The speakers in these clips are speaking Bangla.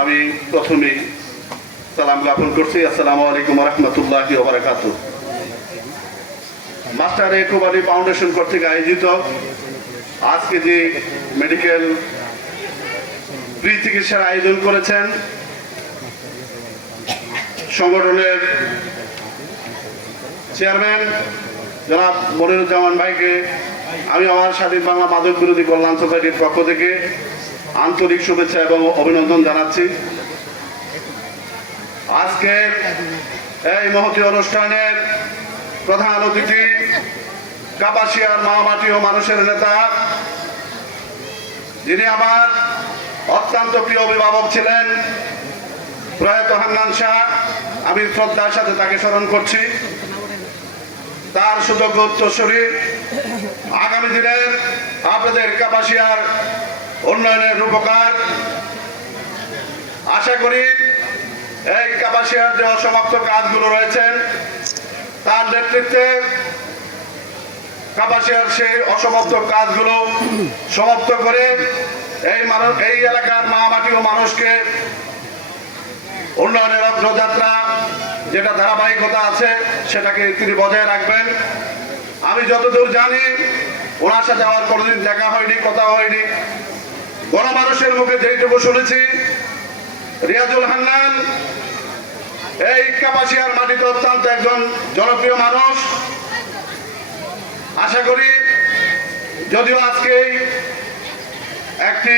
আমি প্রথমেই সালাম জ্ঞাপন করছি। আসসালামু আলাইকুম ওয়া রাহমাতুল্লাহি ওয়া বারাকাতুহু। মাস্টার একবারই ফাউন্ডেশন কর্তৃক আয়োজিত আজকে যে মেডিকেল ফ্রি চিকিৎসার আয়োজন করেছেন সংগঠনের চেয়ারম্যান জনাব মনিরুজ্জামান ভাইকে আমি আমার স্বাধীন বাংলা মাদক বিরোধী কল্যাণ সোসাইটির পক্ষ থেকে আন্তরিক শুভেচ্ছা এবং অভিনন্দন জানাচ্ছি। আজকের এই মহতী অনুষ্ঠানের প্রধান অতিথি কাপাসিয়ার মা-মাটি ও মানুষের নেতা, যিনি আমার অত্যন্ত প্রিয় অভিভাবক ছিলেন, প্রয়াত হান্নান শাহ। আমি শ্রদ্ধার সাথে তাকে স্মরণ করছি। তার সুযোগ্য উত্তরসূরি আগামী দিনের আপনাদের কাপাসিয়ার উন্নয়নের রূপকার। আশা করি এই কাপাসিয়ার যে অসমাপ্ত কাজগুলো রয়েছেন তার নেতৃত্বে কাপাসিয়ার সেই অসমাপ্ত কাজগুলো সমাপ্ত করে এই এলাকার মা-মাটি ও মানুষকে উন্নয়নের অগ্রযাত্রা যেটা ধারাবাহিকতা আছে সেটাকে তিনি বজায় রাখবেন। আমি যতদূর জানি ওনার সাথে আমার কোনোদিন দেখা হয়নি, কথা হয়নি। গণমানুষের মুখে যেটুকু শুনেছি, রিয়াজুল হান্নান এই কাপাসিয়ার মাটিতে অত্যন্ত একজন জনপ্রিয় মানুষ। আশা করি যদিও আজকে একটি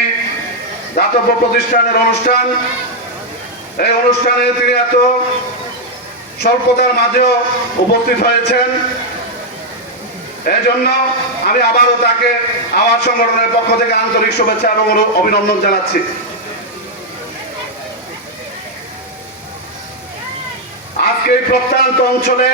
দাতব্য প্রতিষ্ঠানের অনুষ্ঠান, এই অনুষ্ঠানে তিনি এত স্বল্পতার মাঝেও উপস্থিত হয়েছেন। এই জন্য আমি আবারও তাকে আমার সংগঠনের পক্ষ থেকে আন্তরিক শুভেচ্ছা এবং অভিনন্দন জানাচ্ছি। আজকে এই প্রত্যন্ত অঞ্চলে